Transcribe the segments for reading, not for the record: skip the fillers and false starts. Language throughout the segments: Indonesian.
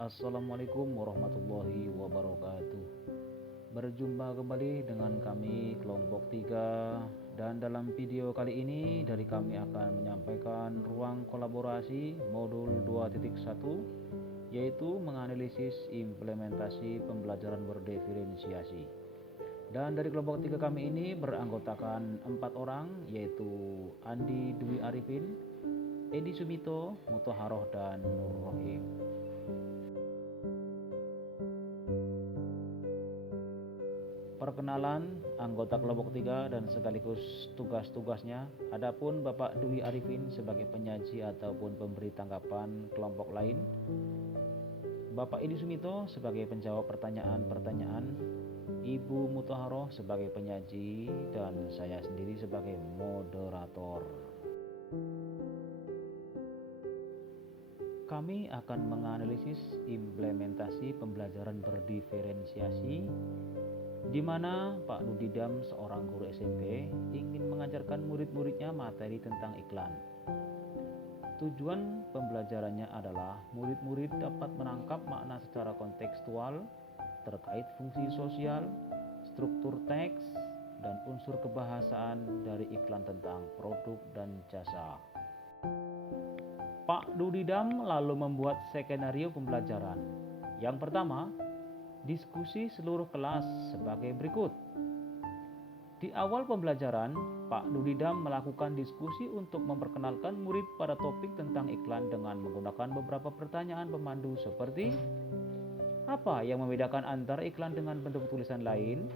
Assalamualaikum warahmatullahi wabarakatuh. Berjumpa kembali dengan kami kelompok 3, dan dalam video kali ini dari kami akan menyampaikan ruang kolaborasi modul 2.1, yaitu menganalisis implementasi pembelajaran berdiferensiasi. Dan dari kelompok 3 kami ini beranggotakan 4 orang, yaitu Andi Dwi Arifin, Edi Sumito, Mutharoh, dan Nur Rohim. Perkenalan anggota kelompok 3 dan sekaligus tugas-tugasnya. Adapun Bapak Dwi Arifin sebagai penyaji ataupun pemberi tanggapan kelompok lain. Bapak Edi Sumito sebagai penjawab pertanyaan-pertanyaan. Ibu Mutharoh sebagai penyaji dan saya sendiri sebagai moderator. Kami akan menganalisis implementasi pembelajaran berdiferensiasi, di mana Pak Nudidam, seorang guru SMP, ingin mengajarkan murid-muridnya materi tentang iklan. Tujuan pembelajarannya adalah murid-murid dapat menangkap makna secara kontekstual terkait fungsi sosial, struktur teks, dan unsur kebahasaan dari iklan tentang produk dan jasa. Pak Nudidam lalu membuat skenario pembelajaran. Yang pertama, diskusi seluruh kelas sebagai berikut. Di awal pembelajaran, Pak Nudidam melakukan diskusi untuk memperkenalkan murid pada topik tentang iklan dengan menggunakan beberapa pertanyaan pemandu seperti: apa yang membedakan antara iklan dengan bentuk tulisan lain?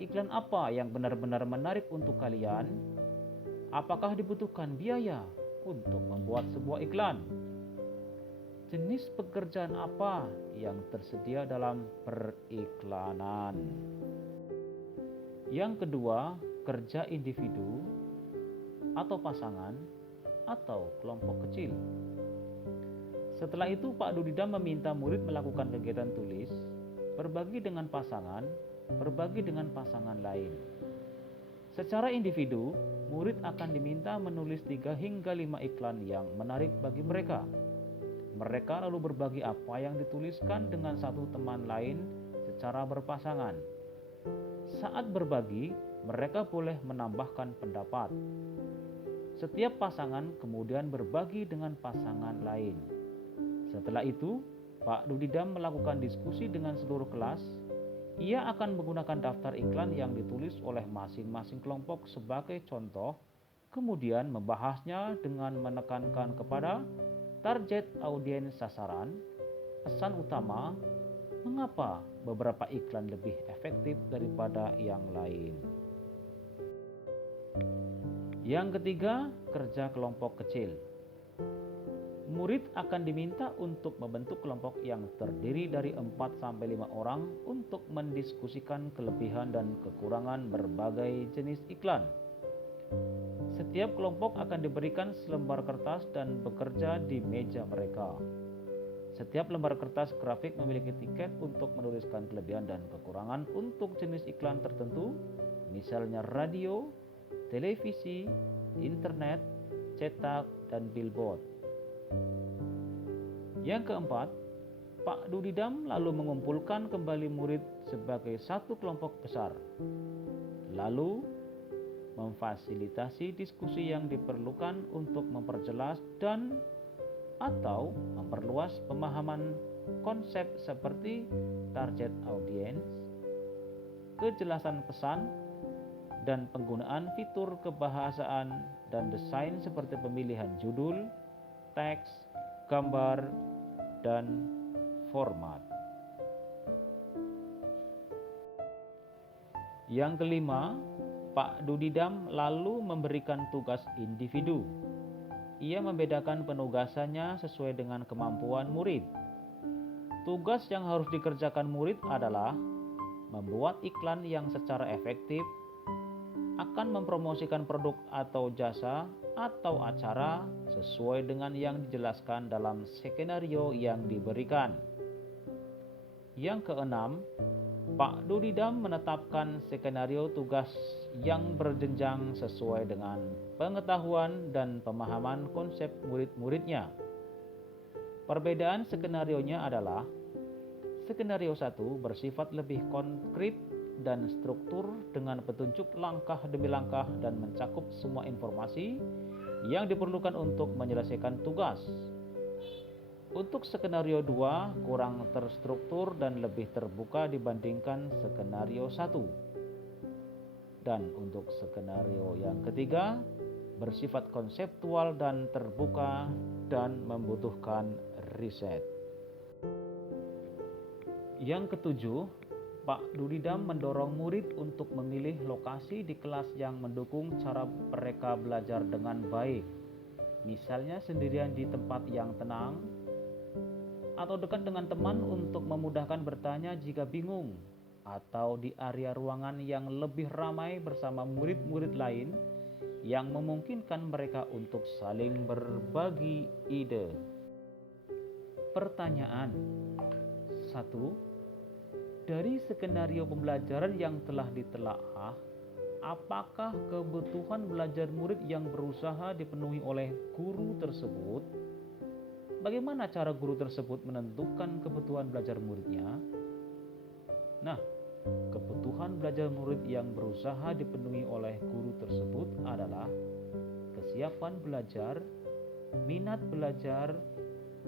Iklan apa yang benar-benar menarik untuk kalian? Apakah dibutuhkan biaya untuk membuat sebuah iklan? Jenis pekerjaan apa yang tersedia dalam periklanan? Yang kedua, kerja individu atau pasangan atau kelompok kecil. Setelah itu Pak Nudidam meminta murid melakukan kegiatan tulis, berbagi dengan pasangan, berbagi dengan pasangan lain. Secara individu, murid akan diminta menulis 3 hingga 5 iklan yang menarik bagi mereka. Mereka lalu berbagi apa yang dituliskan dengan satu teman lain secara berpasangan. Saat berbagi, mereka boleh menambahkan pendapat. Setiap pasangan kemudian berbagi dengan pasangan lain. Setelah itu, Pak Nudidam melakukan diskusi dengan seluruh kelas. Ia akan menggunakan daftar iklan yang ditulis oleh masing-masing kelompok sebagai contoh, kemudian membahasnya dengan menekankan kepada target audiens sasaran, pesan utama, mengapa beberapa iklan lebih efektif daripada yang lain. Yang ketiga, kerja kelompok kecil. Murid akan diminta untuk membentuk kelompok yang terdiri dari 4-5 orang untuk mendiskusikan kelebihan dan kekurangan berbagai jenis iklan. Setiap kelompok akan diberikan selembar kertas dan bekerja di meja mereka. Setiap lembar kertas grafik memiliki tiket untuk menuliskan kelebihan dan kekurangan untuk jenis iklan tertentu, misalnya radio, televisi, internet, cetak, dan billboard. Yang keempat, Pak Nudidam lalu mengumpulkan kembali murid sebagai satu kelompok besar. Lalu memfasilitasi diskusi yang diperlukan untuk memperjelas dan atau memperluas pemahaman konsep seperti target audiens, kejelasan pesan, dan penggunaan fitur kebahasaan dan desain seperti pemilihan judul, teks, gambar, dan format. Yang kelima, Pak Nudidam lalu memberikan tugas individu. Ia membedakan penugasannya sesuai dengan kemampuan murid. Tugas yang harus dikerjakan murid adalah membuat iklan yang secara efektif, akan mempromosikan produk atau jasa atau acara sesuai dengan yang dijelaskan dalam skenario yang diberikan. Yang keenam, Pak Nudidam menetapkan skenario tugas yang berjenjang sesuai dengan pengetahuan dan pemahaman konsep murid-muridnya. Perbedaan skenarionya adalah skenario 1 bersifat lebih konkret dan struktur dengan petunjuk langkah demi langkah dan mencakup semua informasi yang diperlukan untuk menyelesaikan tugas. Untuk skenario 2 kurang terstruktur dan lebih terbuka dibandingkan skenario 1. Dan untuk skenario yang ketiga bersifat konseptual dan terbuka dan membutuhkan riset. Yang ketujuh, Pak Dudidam mendorong murid untuk memilih lokasi di kelas yang mendukung cara mereka belajar dengan baik. Misalnya sendirian di tempat yang tenang, atau dekat dengan teman untuk memudahkan bertanya jika bingung, atau di area ruangan yang lebih ramai bersama murid-murid lain yang memungkinkan mereka untuk saling berbagi ide. Pertanyaan 1. Dari skenario pembelajaran yang telah ditelaah, apakah kebutuhan belajar murid yang berusaha dipenuhi oleh guru tersebut? Bagaimana cara guru tersebut menentukan kebutuhan belajar muridnya? Nah, kebutuhan belajar murid yang berusaha dipenuhi oleh guru tersebut adalah kesiapan belajar, minat belajar,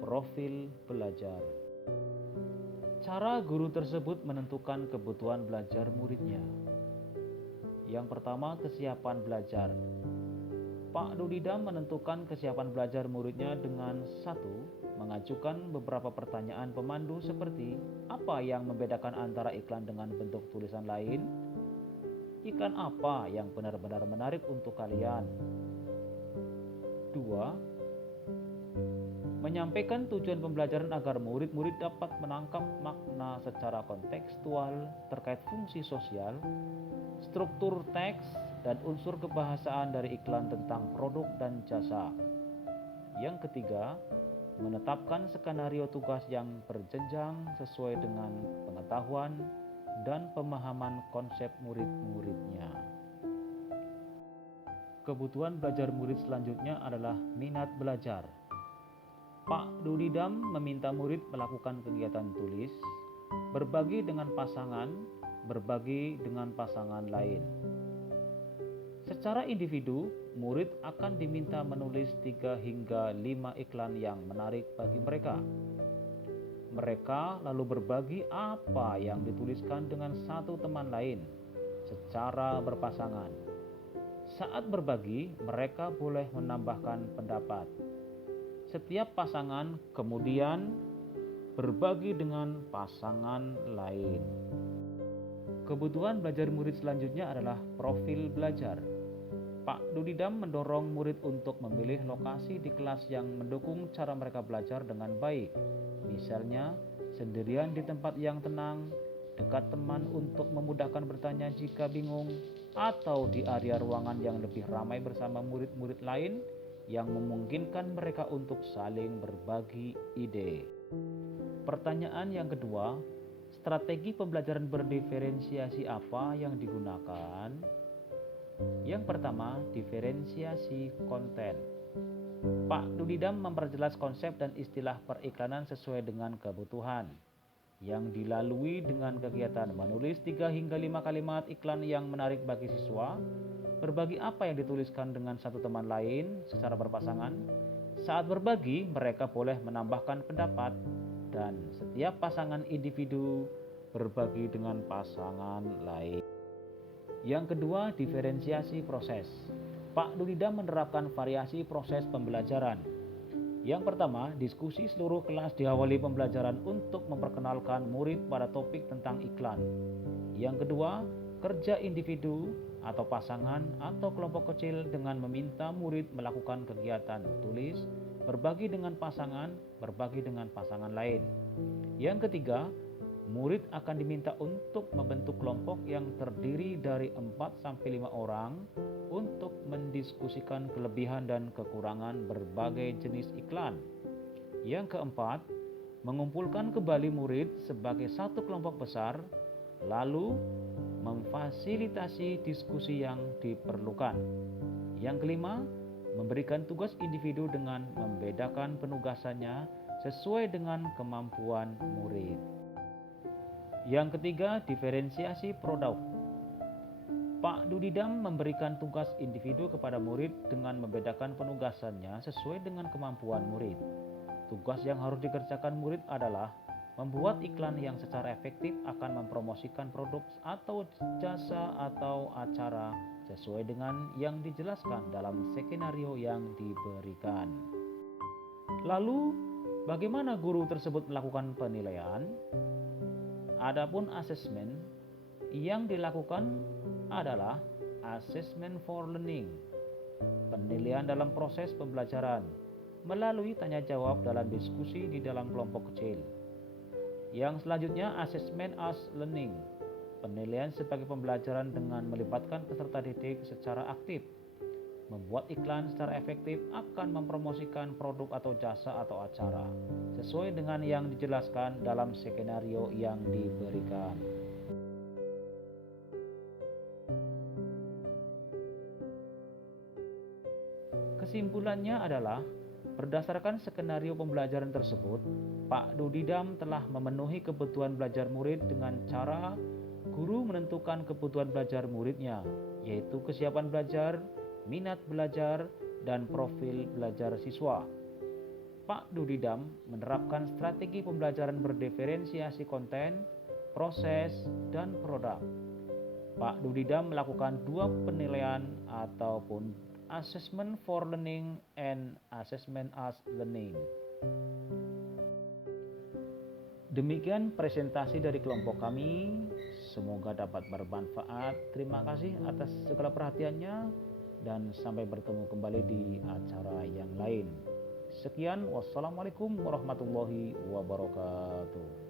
profil belajar. Cara guru tersebut menentukan kebutuhan belajar muridnya. Yang pertama, kesiapan belajar. Pak Dudidam menentukan kesiapan belajar muridnya dengan 1. Mengajukan beberapa pertanyaan pemandu seperti apa yang membedakan antara iklan dengan bentuk tulisan lain? Iklan apa yang benar-benar menarik untuk kalian? 2. Menyampaikan tujuan pembelajaran agar murid-murid dapat menangkap makna secara kontekstual terkait fungsi sosial, struktur teks, dan unsur kebahasaan dari iklan tentang produk dan jasa. Yang ketiga, menetapkan skenario tugas yang berjenjang sesuai dengan pengetahuan dan pemahaman konsep murid-muridnya. Kebutuhan belajar murid selanjutnya adalah minat belajar. Pak Dudidam meminta murid melakukan kegiatan tulis, berbagi dengan pasangan lain. Secara individu, murid akan diminta menulis 3 hingga 5 iklan yang menarik bagi mereka. Mereka lalu berbagi apa yang dituliskan dengan satu teman lain secara berpasangan. Saat berbagi, mereka boleh menambahkan pendapat. Setiap pasangan kemudian berbagi dengan pasangan lain. Kebutuhan belajar murid selanjutnya adalah profil belajar. Pak Dudidam mendorong murid untuk memilih lokasi di kelas yang mendukung cara mereka belajar dengan baik. Misalnya, sendirian di tempat yang tenang, dekat teman untuk memudahkan bertanya jika bingung, atau di area ruangan yang lebih ramai bersama murid-murid lain yang memungkinkan mereka untuk saling berbagi ide. Pertanyaan yang kedua, strategi pembelajaran berdiferensiasi apa yang digunakan? Yang pertama, diferensiasi konten. Pak Dudidam memperjelas konsep dan istilah periklanan sesuai dengan kebutuhan, yang dilalui dengan kegiatan menulis 3 hingga 5 kalimat iklan yang menarik bagi siswa, berbagi apa yang dituliskan dengan satu teman lain secara berpasangan. Saat berbagi, mereka boleh menambahkan pendapat, dan setiap pasangan individu berbagi dengan pasangan lain. Yang kedua, diferensiasi proses. Pak Dudidam menerapkan variasi proses pembelajaran. Yang pertama, diskusi seluruh kelas diawali pembelajaran untuk memperkenalkan murid pada topik tentang iklan. Yang kedua, kerja individu atau pasangan atau kelompok kecil dengan meminta murid melakukan kegiatan tulis, berbagi dengan pasangan lain. Yang ketiga, murid akan diminta untuk membentuk kelompok yang terdiri dari 4-5 orang untuk mendiskusikan kelebihan dan kekurangan berbagai jenis iklan. Yang keempat, mengumpulkan kembali murid sebagai satu kelompok besar, lalu memfasilitasi diskusi yang diperlukan. Yang kelima, memberikan tugas individu dengan membedakan penugasannya sesuai dengan kemampuan murid. Yang ketiga, diferensiasi produk. Pak Dudidam memberikan tugas individu kepada murid dengan membedakan penugasannya sesuai dengan kemampuan murid. Tugas yang harus dikerjakan murid adalah membuat iklan yang secara efektif akan mempromosikan produk atau jasa atau acara sesuai dengan yang dijelaskan dalam skenario yang diberikan. Lalu, bagaimana guru tersebut melakukan penilaian? Adapun asesmen yang dilakukan adalah assessment for learning, penilaian dalam proses pembelajaran melalui tanya jawab dalam diskusi di dalam kelompok kecil. Yang selanjutnya assessment as learning, penilaian sebagai pembelajaran dengan melibatkan peserta didik secara aktif. Membuat iklan secara efektif akan mempromosikan produk atau jasa atau acara sesuai dengan yang dijelaskan dalam skenario yang diberikan. Kesimpulannya adalah, berdasarkan skenario pembelajaran tersebut, Pak Dudidam telah memenuhi kebutuhan belajar murid dengan cara guru menentukan kebutuhan belajar muridnya, yaitu kesiapan belajar, minat belajar, dan profil belajar siswa. Pak Dudidam menerapkan strategi pembelajaran berdiferensiasi konten, proses, dan produk. Pak Dudidam melakukan 2 penilaian ataupun assessment for learning and assessment as learning. Demikian presentasi dari kelompok kami, semoga dapat bermanfaat. Terima kasih atas segala perhatiannya dan sampai bertemu kembali di acara yang lain. Sekian, wassalamualaikum warahmatullahi wabarakatuh.